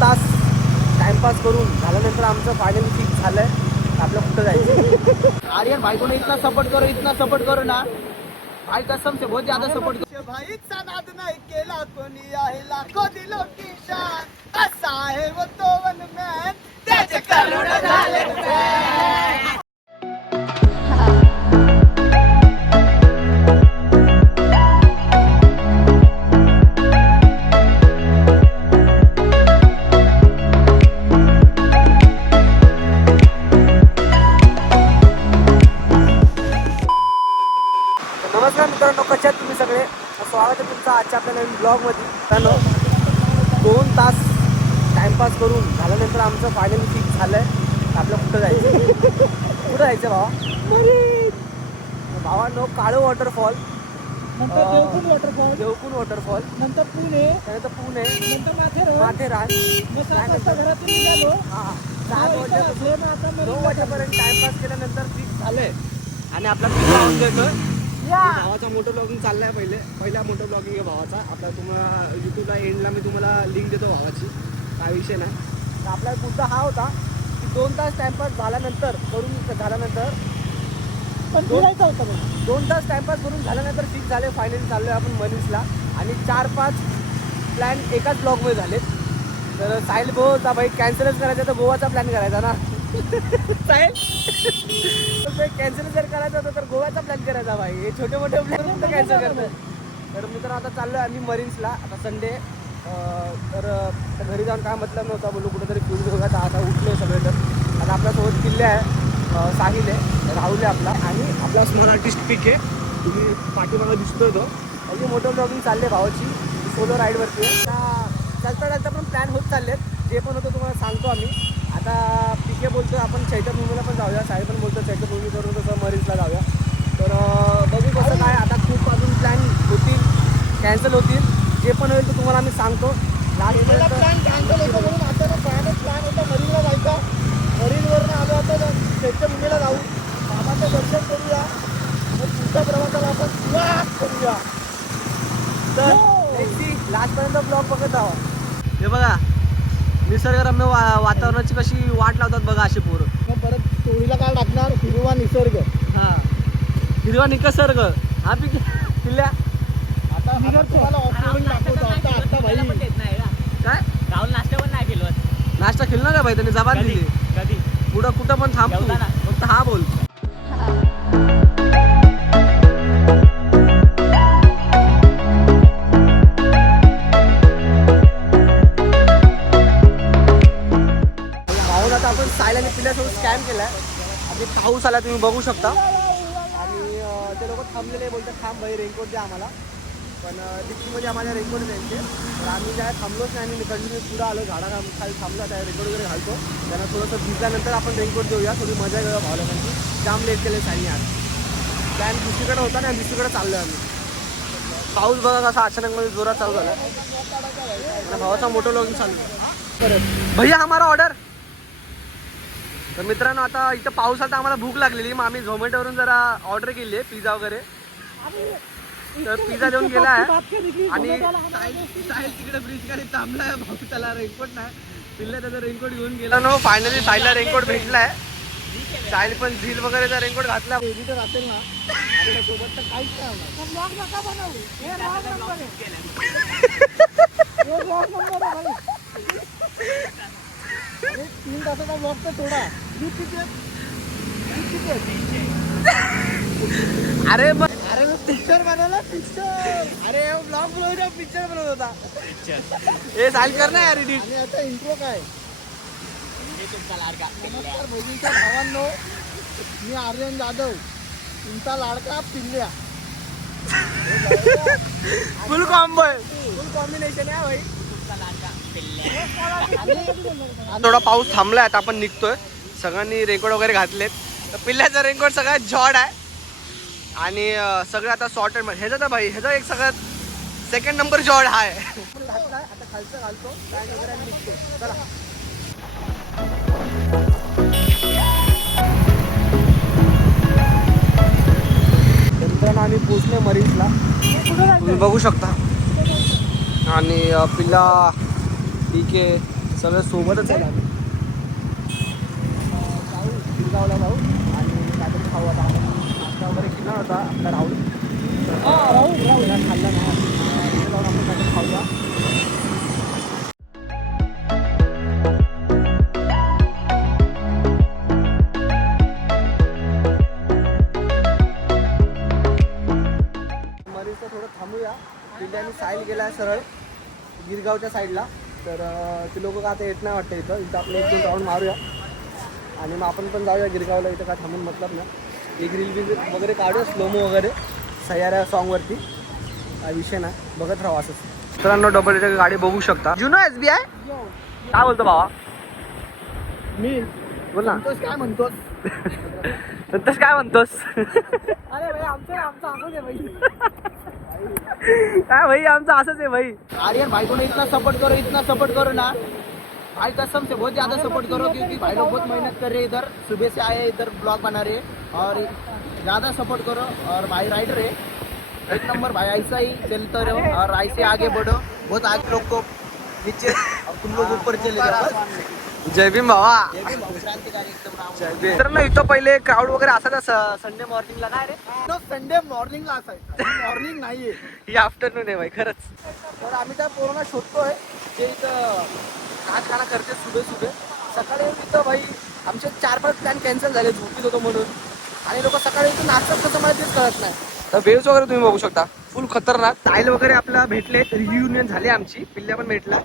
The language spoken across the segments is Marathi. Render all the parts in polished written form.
तास टाइमपास करून झाल्यानंतर आमचं फायनली फिक्स झालंय आपलं कुठं जायचं. आर्यन भाई को इतना सपोर्ट करो ना भाई, कसम से बहुत ज्यादा सपोर्ट करो. भाईचा नाद नाही केला कोणी आहे लाखो दिलो की शान, असा आहे वो तो वन मॅन त्याचे करोड झाले fan. नमस्कार मित्रांनो, कशा आहात तुम्ही सगळे. स्वागत आहे तुमचं आजच्या आपल्या नवीन ब्लॉगमध्ये. मित्रांनो 2 तास टाइमपास करून झाल्यानंतर आमचं फायनली फिक्स झालंय आपलं कुठं जायचं. कुठं जायचं भावा? भावांनो, काळो वॉटरफॉल, नंतर देवकुंड वॉटरफॉल, नंतर पुणे, त्यानंतर पुणे, नंतर माथेरान. घरातून निघालो. हां 9 वाजेपर्यंत टाइमपास केल्यानंतर फिक्स झालंय आणि आपला फिक्स लावून देतोय. भावाचा मोटो ब्लॉगिंग चाललाय. पहिला मोटो ब्लॉगिंग आहे भावाचा. आपला तुम्हाला यूट्यूबला एंडला मी तुम्हाला लिंक देतो भावाची, काय विषय नाही. तर आपला मुद्दा हा होता की 2 तास टाइमपास झाल्यानंतर पण फिरायचं होतं. 2 तास टाइमपास करून झाल्यानंतर फिक्स झाले. फायनली चाललोय आपण मनीषला आणि 4-5 प्लॅन एकाच ब्लॉगमध्ये झालेत. तर साहिल भाऊचा भाई कॅन्सलच करायचा तर गोवाचा प्लॅन करायचा ना. साहिल कॅन्सल जर करायचा होता तर गोव्याचा प्लॅन करायचा भाई. हे छोटे मोठे प्लॅन कॅन्सल करतात. तर मित्रांनो आता चाललोय आम्ही मरीन्सला. आता संडे तर घरी जाऊन काय मतलब नव्हता, बोलू कुठेतरी फिरून घेऊया. आता उठलोय सगळे. तर आता आपल्यासोबत किल्ले आहे, साहिल आहे, राहुल आहे आपला आणि आपला स्मॉल आर्टिस्ट पिक आहे. तुम्ही पाठीमागं दिसतोय तो. अगदी मोठं ब्लॉगिंग चालले भावाची सोलो राईडवरती. आता चालता पण प्लॅन होत चाललेत. जे पण होतं तुम्हाला सांगतो आम्ही. आता पिके बोलतो आपण चैत्यभूमीला पण जाऊया. साई पण बोलतो चैत्यभूमी करून तसं मरीन्सला जाऊया. तर बघू कसं काय. आता खूप अजून प्लॅन होतील, कॅन्सल होतील. जे पण होईल तर तुम्हाला आम्ही सांगतो. लास्टपर्यंत प्लॅन कॅन्सल होतं म्हणून आता प्लॅन होता मरीनला जायचा. मरीनवरनं आलो आता चैत्यभूमीला जाऊ, बाबाचं दर्शन करूया. मग पुढच्या प्रवासाला आपण सुरुवात करूया. तर लास्टपर्यंत ब्लॉग बघत राहा. हे बघा निसर्गरम्य वातावरणाची कशी वाट लावतात बघा अशी पोरं. मग परत टोळीला काय टाकणार? हिरवा निसर्ग. हां हिरवा निसर्ग. हा पी किल्ल्या आता तुम्हाला ऑफरोडिंग दाखवतो. आता भाई काय राहुल नाश्ता पण नाही केलो. नाश्ता खेळणार आहे भाई, त्याने जबान दिली. कधी पुढं कुठं पण थांब तू. जेवताना. फक्त हा बोल. भाऊन आता आपण सायला किल्ल्यासोबत स्कॅम केलाय. आणि पाऊस आला तुम्ही बघू शकता. आणि ते लोक थांबलेले बोलतात थांब भाई रेनकोट द्या आम्हाला. पण डिक्कीमध्ये आम्हाला रेनकोट द्यायचे. तर आम्ही काय थांबलोच नाही. आम्ही कंटिन्यू पुढं आलो, झाडाखाली थांबलो. त्या रेनकोट वगैरे घालतो. त्यांना थोडंसं भिजल्यानंतर आपण रेनकोट देऊया, थोडी मजा घेऊया भावला. त्यांची जाम लेट केले साईने आज. प्लॅन दुसरीकडे होता ना, दुसरीकडे चाललो आम्ही. पाऊस बघा कसा अचानकमध्ये जोरात चालू झाला. आणि भावाचा मोठं लॉगिंग चालू. भैया हमारा ऑर्डर. तर मित्रांनो आता इथं पाऊस आला तर आम्हाला भूक लागलेली. मग आम्ही झोमॅटोवरून जरा ऑर्डर केली आहे पिझ्झा वगैरे. तर पिझ्झा देऊन गेला आहे. आणि साहिल तिकडे ब्रिज खाली थांबलाय. भाऊ त्याला रेनकोट नाही पिल्ला, त्याचा रेनकोट घेऊन गेला. नो फायनली साहिलला रेनकोट भेटलाय. साहिल पण झील वगैरेचा रेनकोट घातला. तर असेल ना आपल्यासोबत तर काहीच नाही होणार. नका बनवू. हे रॉंग नंबर आहे. 3 तासाचा ब्लॉग तर थोडा. अरे मग पिक्चर बनवला पिक्चर. अरे ब्लॉग बनवला पिक्चर बनवत होता. हे साहिल कर ना यार एडिट. आणि आता इंट्रो काय? नमस्कार बहिणीच्या भावांनो, मी आर्यन जाधव, तुमचा लाडका पिल्ल्या. फुल कॉम्बो आहे, फुल कॉम्बिनेशन आहे भाई. थोडा पाऊस थांबलाय आता आपण निघतोय. सगळ्यांनी रेनकोट वगैरे घातलेत. तर पिल्ल्याचा रेनकोट सगळ्यात जॉड आहे. आणि सगळं आता सॉर्टेड. ह्याचा तर भाई ह्याचा एक सगळ्यात सेकंड नंबर जॉड हा आहे. घातलाय आता खालचं घालतो पॅन्ट वगैरे आणि निघतो. चला मित्रांनो आम्ही पोचले मरीन्सला, तुम्ही बघू शकता. आणि पिल्ला ठीक आहे, सगळं सोबतच आहे आम्ही. जाऊ गिरगावला जाऊ आणि काहीतरी खाऊ. आता आपण नाश्ता वगैरे केला होता आपला राहुल राहुल खाल्ला नाही. तिथे जाऊन आपण काहीतरी खाऊया. मरीचं थोडं थांबूया. पिल्ल्याने साईल गेला आहे सरळ गिरगावच्या साईडला. तर ते लोक का आता येत नाही वाटतं इथं. इथं आपलं 1-2 राऊंड मारूया आणि मग आपण पण जाऊया गिरगावला. इथं काय थांबून मतलब ना. एक रील बिल वगैरे काढूया स्लोमो वगैरे सह्याऱ्या सॉन्गवरती. काय विषय नाही, बघत राहा असंच. मित्रांनो डबल डेकर गाडी बघू शकता. जुनो SBI काय बोलतो भावा? मी बोल ना. काय म्हणतोस? संतोष काय म्हणतोस? अरे भाई आमचं असंच आहे भाई. काय भाई आमचं असंच आहे भाई. आर्यन भाई को इतना सपोर्ट करो ना भाई, कसम से बहुत ज़्यादा सपोर्ट करो क्योंकि भाई लोग बहुत मेहनत कर रहे हैं इधर. सुबह से आए इधर ब्लॉग बना रहे और ज़्यादा सपोर्ट करो. और भाई राइडर है एक नंबर भाई, ऐसा ही चलते रहो और ऐसे आगे बढ़ो. बहुत आगे लोग को नीचे और तुम लोग ऊपर चले जाओ. जय भीम भावा. ये भी बहुत क्रांतिकारी एकदम नाव. जय भीम. तर ना इथं पहिले क्राऊड वगैरे असायचा संडे मॉर्निंगला. काय रे तो संडे मॉर्निंगला असायचा, मॉर्निंग नाहीये. ही आफ्टरनून आहे भाई खरंच. तर आम्ही त्या पोरांना शोधतोय जे इथं खाना करते सुबे. सकाळी इथं भाई आमचे 4-5 प्लॅन कॅन्सल झाले झोपीत होतो म्हणून. आणि लोक सकाळी इथं नाचतात कसं मला तेच कळत नाही. तर वेव्स वगैरे तुम्ही बघू शकता फुल खतरनाक. साईल वगैरे आपल्याला भेटले, रियुनियन झाली आमची. पिल्ल्या पण भेटला.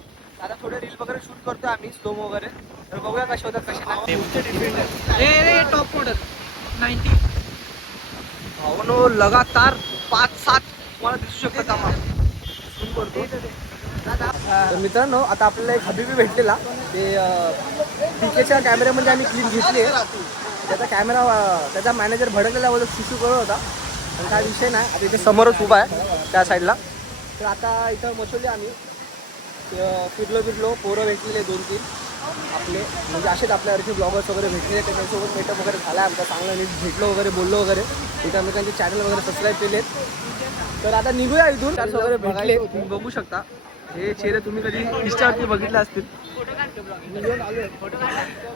आता थोडे रील वगैरे शूट करतोय आम्ही स्लोमो वगैरे. तर बघूया कसे होतात कसे नाही. Top model 90. भावनो लगातार 5-7 तुम्हाला दिसू शकतात आम्हाला. तर मित्रांनो आता आपल्याला एक हबीबी भेटलेला. ते टीकेच्या कॅमेऱ्यामध्ये आम्ही क्लिप घेतली आहे. त्याचा कॅमेरा त्याचा मॅनेजर भडकलेला होता, शिशू करत होता. पण काय विषय नाही, आता इथे समोरच उभा आहे त्या साईडला. तर आता इथं मचवली आम्ही. फिरलो पोरं भेटलेले 2-3 आपले म्हणजे असेच आपल्यावरचे ब्लॉगर्स वगैरे भेटलेले. त्याच्यासोबत मेटअप वगैरे झाला आहे आमचा चांगला. नीट भेटलो वगैरे बोललो वगैरे. एकमेकांचे चॅनल वगैरे सबस्क्राईब केलेत. तर आता निघूया इथून. त्याच वगैरे भेटले तुम्ही बघू शकता. हे चेहरे तुम्ही कधी इंस्टावरती बघितले असतील.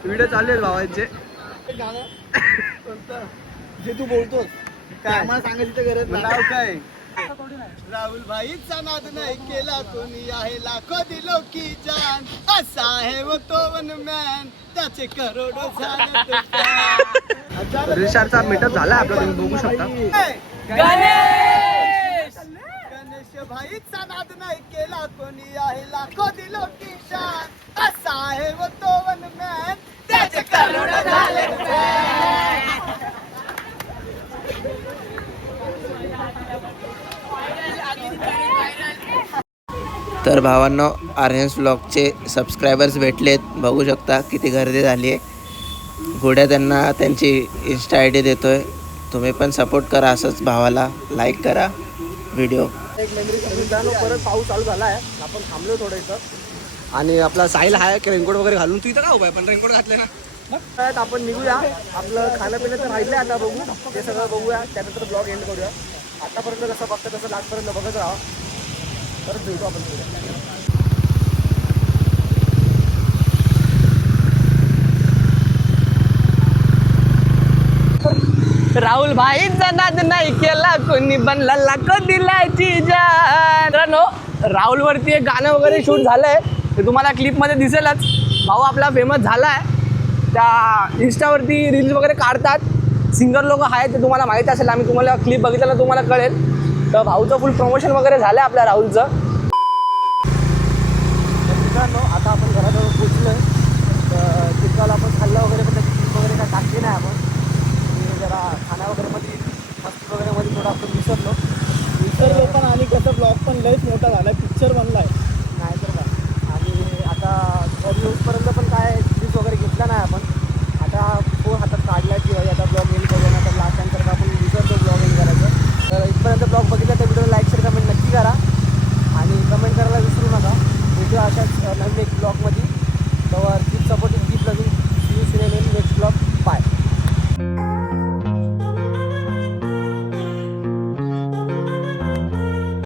व्हिडिओ चालू आहेत भावांचे. जे तू बोलतोस काय आम्हाला सांगायची तर गरज नाही. नाव काय? राहुल भाईचा नाद नाही केला कोणी आहे लाखो दिलो की जान. असा आहे वो तो वन मॅन, त्याचे करोडो झाले. रिशार्टचा मीटअप झाला आपला, तुम्ही बघू शकता. गणेश भाईचा नाद नाही केला कोणी आहे लाखो दिलो की जान. असा आहे वो तो वन मॅन, त्याचे करोडो झाले. तर भावांनो आर्यन्स व्लॉगचे सबस्क्रायबर्स भेटलेत. बघू शकता किती गर्दी झाली आहे. घोड्या त्यांना त्यांची इंस्टा ID देतोय. तुम्ही पण सपोर्ट करा असंच भावाला. लाईक करा व्हिडिओ. एक मेमरी मित्रांनो परत पाऊस चालू झाला आहे. आपण थांबलो थोडं इथं आणि आपला साईल आहे की रेनकोट वगैरे घालून. तू इथं का उभा आहे पण रेनकोट घातले ना. मग आपण निघूया. आपलं खाणं पिणं तर राहिलं आहे आता बघू. ते सगळं बघूया त्यानंतर ब्लॉग एंड करूया. आतापर्यंत कसं बघतं तसं लास्टपर्यंत बघत राहा. परत भेटू आपण पुढे. राहुल भाईचा नाद नाही केला कोणी बनला लाखो दिलाची जान. मित्रांनो राहुलवरती एक गाणं वगैरे शूट झालंय ते तुम्हाला क्लिपमध्ये दिसेलच. भाऊ आपला फेमस झाला आहे. त्या इंस्टावरती रील्स वगैरे काढतात. सिंगर लोक आहेत ते तुम्हाला माहीत असेल. आम्ही तुम्हाला क्लिप बघितलं तुम्हाला कळेल. तर भाऊचं फुल प्रमोशन वगैरे झालं आहे आपल्या राहुलचं. मित्रांनो आता आपण घराजवळ पोचलो आहे. तर तिथं आपण खाल्लं वगैरे पण त्याची क्लिप वगैरे काय टाकली नाही आपण. जरा खाना वगैरे मध्ये मस्ती वगैरे मध्ये थोडं आपण विसरलो पण आणि कसं ब्लॉग पण लयच मोठा झाला, पिक्चर बनलाय नाही तर काय. आणि आता न्यूजपर्यंत पण काय क्लिप वगैरे घेतला नाही आपण. आता फोन हातात काढला की आता ब्लॉग एंड करूया ना. तर लास्ट टाइम तर आपण विसरतो ब्लॉग एंड करायचं. तर इथपर्यंत ब्लॉग बघितला तर व्हिडिओ लाईक शेअर कमेंट नक्की करा आणि कमेंट करायला विसरू नका. भेटूया अशाच नवीन एक ब्लॉगमध्ये. तर